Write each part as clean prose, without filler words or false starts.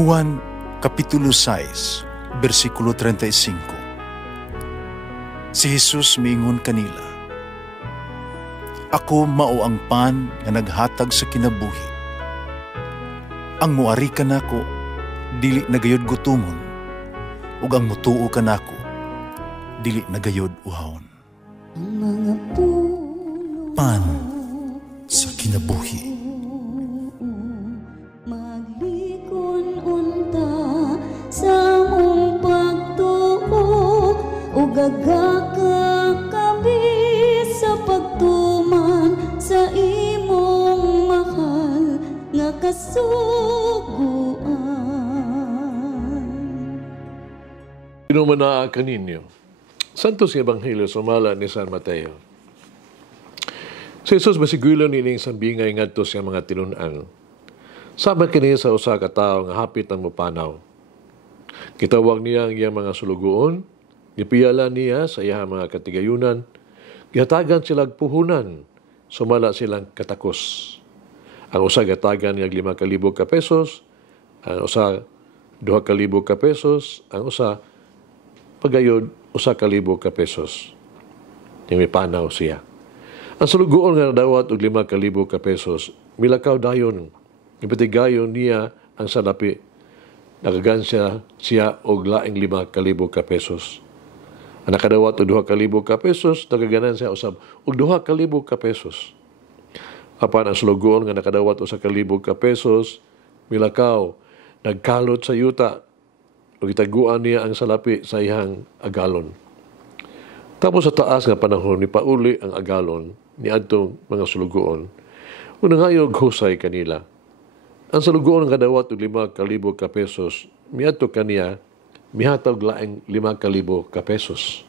Juan Kapitulo 6, versikulo 35. Si Jesus miingon kanila, Ako mao ang pan nga naghatag sa kinabuhi. Ang muari kanako, dili nagayod gutumon, ug ang mutuo kanako, dili nagayod uhawon. Pan sa kinabuhi. Gagakakabi sa pagtuman sa imong mahal nga kasuguan. Pinumana kaninyo. Santos nga Ebanghelyo sumala ni San Mateo. Si Jesus masigulo nining sambingay ngadto sa mga tinun-ang. Sama kini sa usa ka tawo nga hapit ang mupanaw. Gitawag niya ang iyang mga sulugoon. Gipiyala niya sa iyang mga katigayunan, gihatagan silang puhunan, sumala silang katakos. Ang usa gatagan nga 5,000 ka pesos, ang usa 2,000 ka pesos, ang usa pagayod 1,000 ka pesos. Yung may panaw siya. Ang sulugoon nga dawat og 5,000 ka pesos, milakaw dayon. Ipatigayon niya ang salapi. Nakagansya siya og laing 5,000 ka pesos. Ang nakadawat og 2,000 ka pesos, nagaganan siya usab og 2,000 ka pesos. Apan ang sulugoon nga nakadawat og 1,000 ka pesos, milakaw, nagkalot sa yuta, o itaguan niya ang salapi sa iyang agalon. Tapos sa taas nga panahon, ni pauli ang agalon ni adtong mga sulugoon. Unang ayog husay kanila. Ang sulugoon nga kadawat og 5,000 ka pesos, miadto kaniya, mihatag laing 5,000 ka pesos.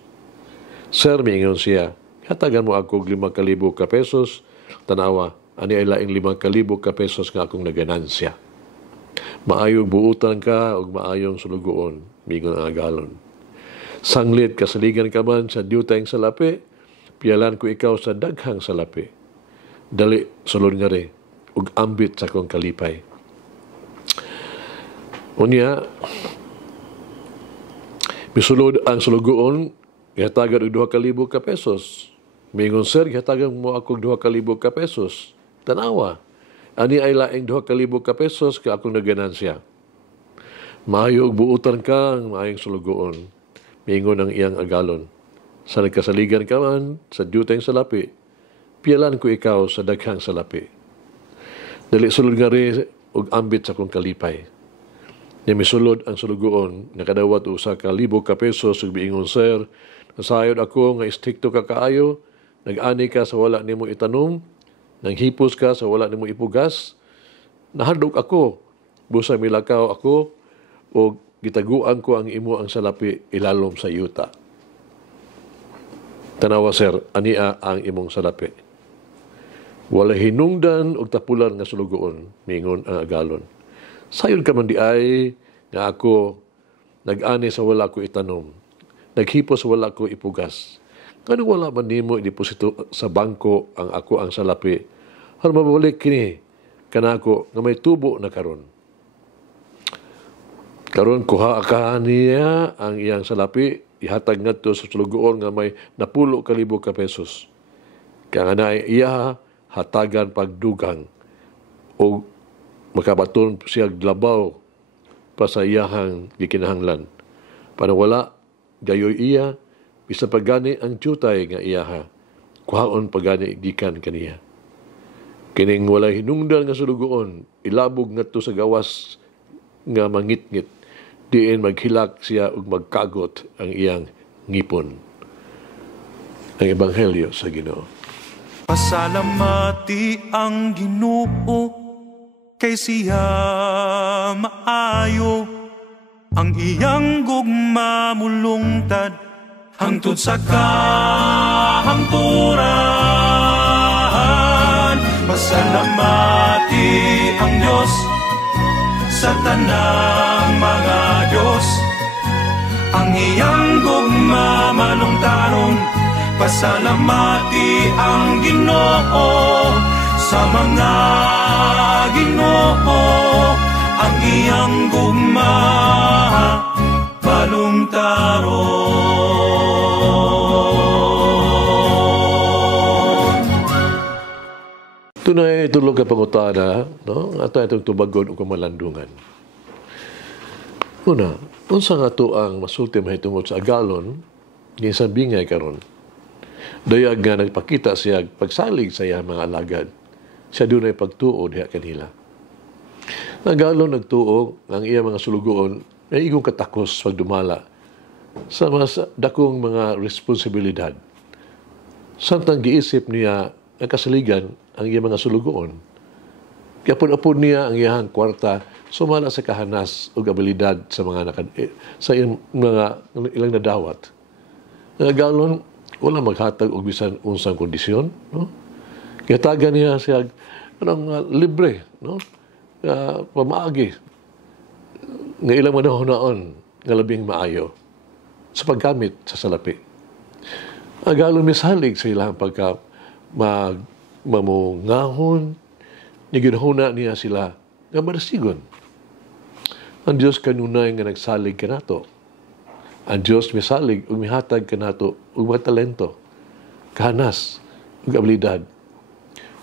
Sir, miingon siya, hatagan mo ako 5,000 ka pesos, tanawa, ani ay laing 5,000 ka pesos nga akong naganansya. Maayong buutan ka o maayong sulugoon, miingon ang agalon. Sanglit kasaligan ka man sa diyutang salapi, piyalan ko ikaw sa daghang salapi. Dali, sulod nga rin, ug ambit sa kong kalipay. Unya, misulod ang sulugoon, ihatagan og 2,000 ka pesos. Mingon, sir, ihatagan mo ako 2,000 ka pesos. Tanawa, ani ay laing 2,000 ka pesos ka akong naganansya. Maayo og buutan ka ang maayong sulugoon. Mingon ang iyang agalon. Sa nagkasaligan ka man, sa diyutang salapi, piyalan ko ikaw sa daghang salapi. Dali sulod nga rin og ambit sa kong kalipay. Niya misulod ang sulugoon, nakadawat o 1,000 ka pesos, ug biingon, sir, nasayod ako nga istikto ka kaayo, nag-ani ka sa wala nimo itanom, nanghipos ka sa wala nimo ipugas, nahadlok ako, busa milakaw ako, o gitaguan ko ang imo ang salapi ilalom sa yuta. Tanawa, sir, ania ang imong salapi. Wala hinungdan o tapulan nga sulugoon, mingon ang agalon. Sayon ka man di ay nga ako nag-ani sa wala ko itanom, naghipos sa wala ko ipugas. Kano wala man nimo ideposito sa bangko ang ako ang salapi, aron mabalik kini kanako nga may tubo na karon. Karon kuha ka niya ang iyang salapi, ihatag ngadto sa sulugoon nga may 10,000 ka pesos. Kaya nga iya hatagan pagdugang o makabaton siya glabaw pa sa iyahang gikinahanglan. Panawala, gayoy iya, bisa pagani ang tiyutay nga iyaha, kuhaon pagani gikan kaniya. Kining walay hinungdan nga sulugoon, ilabog ngadto sa gawas nga mangitngit, diin maghilak siya ug magkagot ang iyang ngipon. Ang Ebanghelyo sa Ginoo. Pasalamati ang Ginoo, kay siya maayo, ang iyang gugma mulungtad, hangtod sa kahangturan. Pasalamati ang Diyos sa tanang mga Diyos, ang iyang gugma malungtaron. Pasalamati ang Ginoo sa mga Ginoo, ang iyang gugma balungtaron. Tunay tulog ka pangutana, no? Ato itong tubagon o kamalandungan. Una, unsa nga to ang masulti mahitungod sa agalon, yung sa bingay karon. Dayag nga nagpakita siya pagsalig sa iyang mga alagad. Siya doon ay pagtuo diha kanila. Agalon nagtuo ang iyang mga sulugoon ay igong katakos pagdumala sa mas dakong mga responsibilidad. Samtang giisip niya ang kasaligan ang iyang mga sulugoon. Kapon-apon niya ang iyang kwarta sumala sa kahanas o abilidad sa sa ilang nadawat. Ang agalon, wala maghatag og bisan unsang kondisyon, no? Katagan niya siya libre, no? Pamaagi nga ilang manahon nga labing maayo sa paggamit sa salapi. Agalon misalig sa ilang pagka mamungahon, niginhuna niya sila nga marasigon. Ang Diyos kanunay nga nagsalig ka nato. Ang Diyos misalig ug mihatag ka nato ug mga talento, kahanas ug abilidad.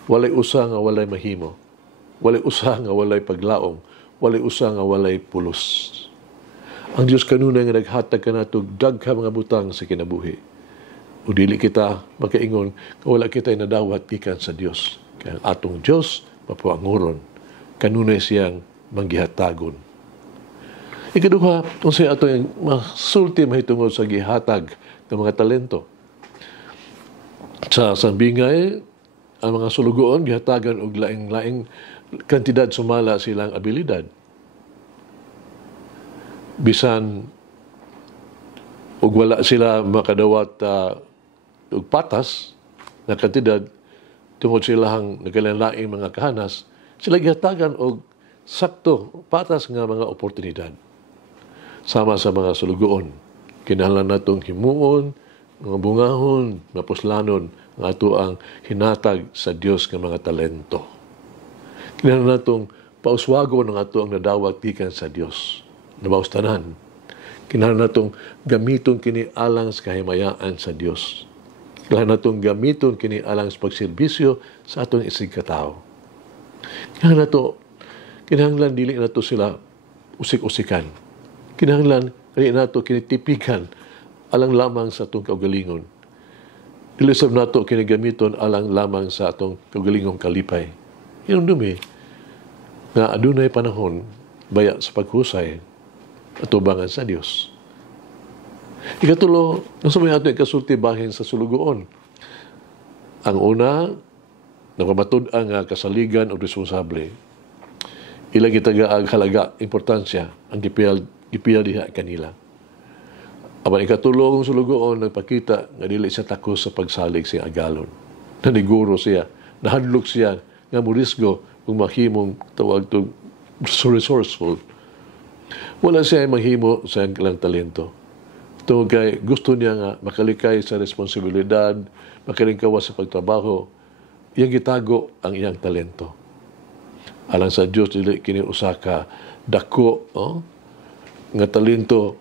Walay usa nga walay mahimo. Walay usa nga walay paglaom. Walay usa nga walay pulos. Ang Diyos kanunay nga naghatag ka nato daghang mga butang sa kinabuhi. O dili kita makaingon nga wala kita nadawat gikan sa Dios. Kaya ang atong Dios mapuanguron. Kanunay siyang manggihatagon. Ikaduha, kung siya ato yung masulti mahitungod sa gihatag ng mga talento. Sa sambingay, ang mga sulugoon, gihatagan og laing-laing kantidad sumala silang abilidad. Bisan, ug wala sila makadawat og patas na kantidad, tungod silang nagkalain-laing mga kahanas, sila gihatagan og sakto, patas nga mga oportunidad. Sama sa mga sulugoon. Kinahanglan natong himuon, mga bungahon, mapuslanon, nga ato ang hinatag sa Dios nga mga talento. Kinahanglan natong pauswagon ang ato ang nadawat gikan sa Dios. Nabaos tanan. Kinahanglan natong gamiton kini alang sa kahimayaan sa Dios. Kinahanglan natong gamiton kini alang sa pagserbisyo sa atong isig katao. Kinahanglan dili nato sila usik-usikan. Kinahanglan kani nato kinitipikan alang lamang sa atong kaugalingon. Ilisab nato kinigamiton alang lamang sa atong kaugalingong kalipay. Hinumdumi nga adunay panahon baya sa paghusay at tubangan sa Dios. Ikatulo, nasa may ato ikasulti bahin sa sulugoon. Ang una, nagpamatud ang kasaligan o responsable. Ilang itagaag halaga, importansya, ang gipiyal diha kanila. Apan ikatulong sulugoon nagpakita nga dili siya takos sa pagsalig sa agalon. Naniguro siya, nahadlok siya nga murisgo kung mahimong tawag to resourceful. Wala siya mahimo sa ilang talento. Ito kay gusto niya nga makalikay sa responsibilidad, makalingkawas sa pagtrabaho, iyang gitago ang iyang talento. Alang sa Diyos, dili kini usa ka dako, nga talento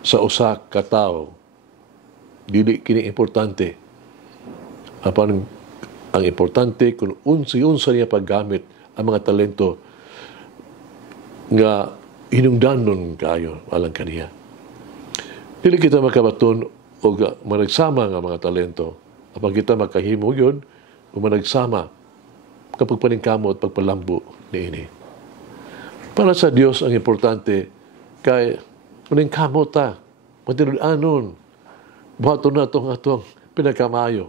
sa usa ka tawo. Dili kini importante. Apan ang importante kung unsa niya paggamit ang mga talento nga hinungdanon kayo alang kaniya. Dili kita makabaton o managsama nga mga talento. Apan kita makahimo yun o managsama kapag paningkamot pagpalambo niini. Para sa Dios ang importante kay maningkamot ta, matinud-anon, buhaton na itong pinagkamayo.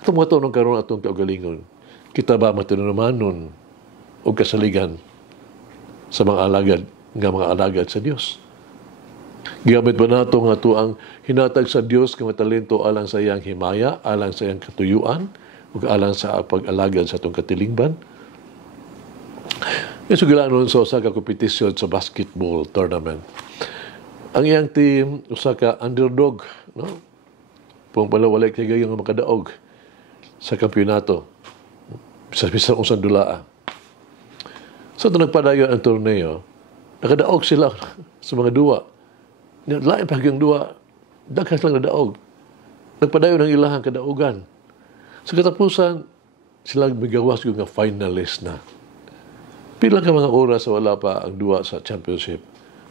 Itong mga taon karon atong kaugalingon, kita ba matinunumanon o kasaligan sa mga alagad sa Dios? Gigamit ba nato nga ito ang hinatag sa Dios nga talento alang sa iyang himaya, alang sa iyang katuyuan, o alang sa pag-alagad sa itong katilingban? Isugilanon sa usa ka kompetisyon sa basketball tournament. Ang iyang team, usa ka underdog, no? Pung palawalay kay gayong makadaog sa kampyonato. Bisa-bisa usang dulaa. So, ito nagpadayon ang torneo, nakadaog sila sa mga duwa. Lain pa yung duwa, daghas lang nadaog. Nagpadayon ang ilahang kadaugan. Sa katapusan, sila migawas yung nga finalist na. Pila ka mga oras wala pa ang duwa sa championship.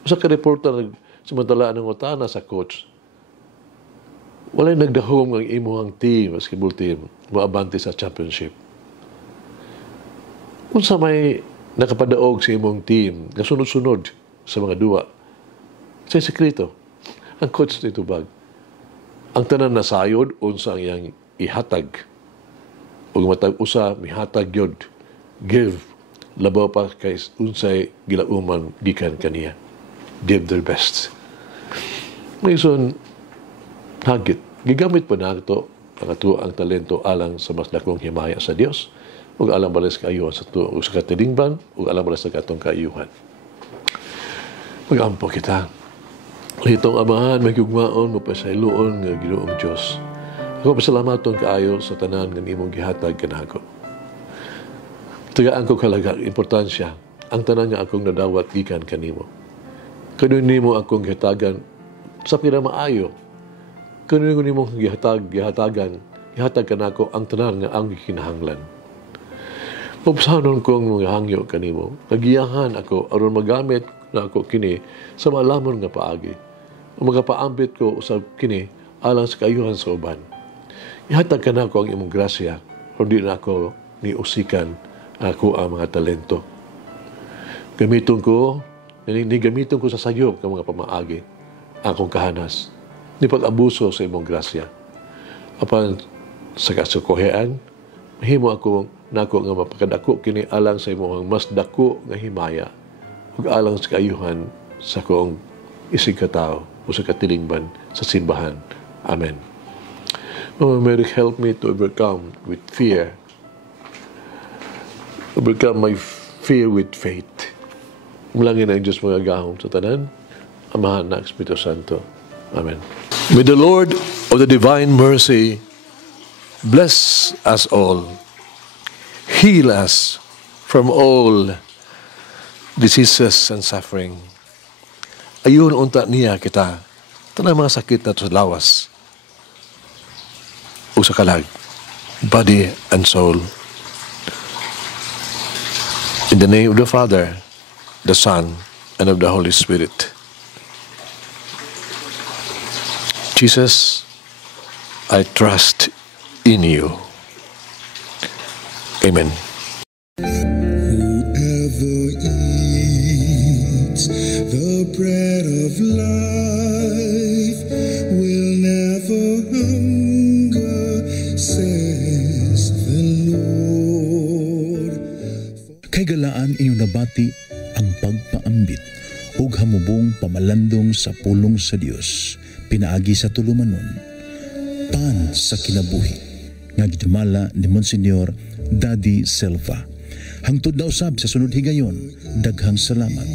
Sa ka-reporter, samantalaan ng utana sa coach, walay nagdahom ang imuhang team, basketball team, maabante sa championship. Kung sa may nakapadaog sa imong team, kasunod-sunod sa mga duwa, sa sekreto, ang coach nito bag, ang tanan na sayod, unsa ang iyang ihatag. O matag usa, mihatag yod, give, labaw pa kay unsay gilauman gikan kaniya. Give their best. Mayson, hagit. Gigamit pa na ito ang talento alang sa mas dakong himaya sa Dios ug alang balas kaayuhan sa tuo ug sa katilingban ug alang balas sa katong kaayuhan. Magampo kita. Litong amahan, magyugmaon, mapasayloon nga Ginoong Dios. Ako pasalamaton kaayo sa tanan nga imong gihatag kanako. Tugaan ko kalagang importansya ang tanan nga akong nadawat gikan kanimo. Kanon nimo akong gihatagan sa pinamaayo. Kanon nimo gihatag kanako ang tanan nga ang kinahanglan. Pagsanon kong mga hangyo kanimo, kagiyahan ako aron magamit na ako kini sa malamon nga paagi. O magapaambit ko usab kini alang sa kaayuhan sa uban. Ihatag kanako ang imong grasya, o di na ako ni usikan ako ang mga talento. Gamiton ko sa sayop ng mga pamaagi akong kahanas. Ni pag-abuso sa imong grasya. Apan sa kasukohean, mahimo ako nako nga mapakadako kini alang sa imong mas dako nga himaya ug alang sa kaayuhan sa kong isig katao o sa katilingban sa simbahan. Amen. Oh, Mary, help me to overcome with fear. Overcome my fear with faith. Mulangin ang Diyos mga gahom sa tanan, Amahan na Espiritu Santo. Amen. May the Lord of the divine mercy bless us all, heal us from all diseases and suffering. Ayun unta niya kita, tanang mga sakit na sa lawas o sa kalag, body and soul. In the name of the Father, the Son, and of the Holy Spirit. Jesus, I trust in you. Amen. Whoever eats the bread of life will never hunger, says the Lord. Kay galaan inyong nabati ang pagpaambit ug hamubong pamalandong sa pulong sa Dios pinaagi sa tulumanon pan sa kinabuhi nga gidumala ni Monsignor Daddy Silva. Hangtod na usab sa sunod higayon, daghang salamat.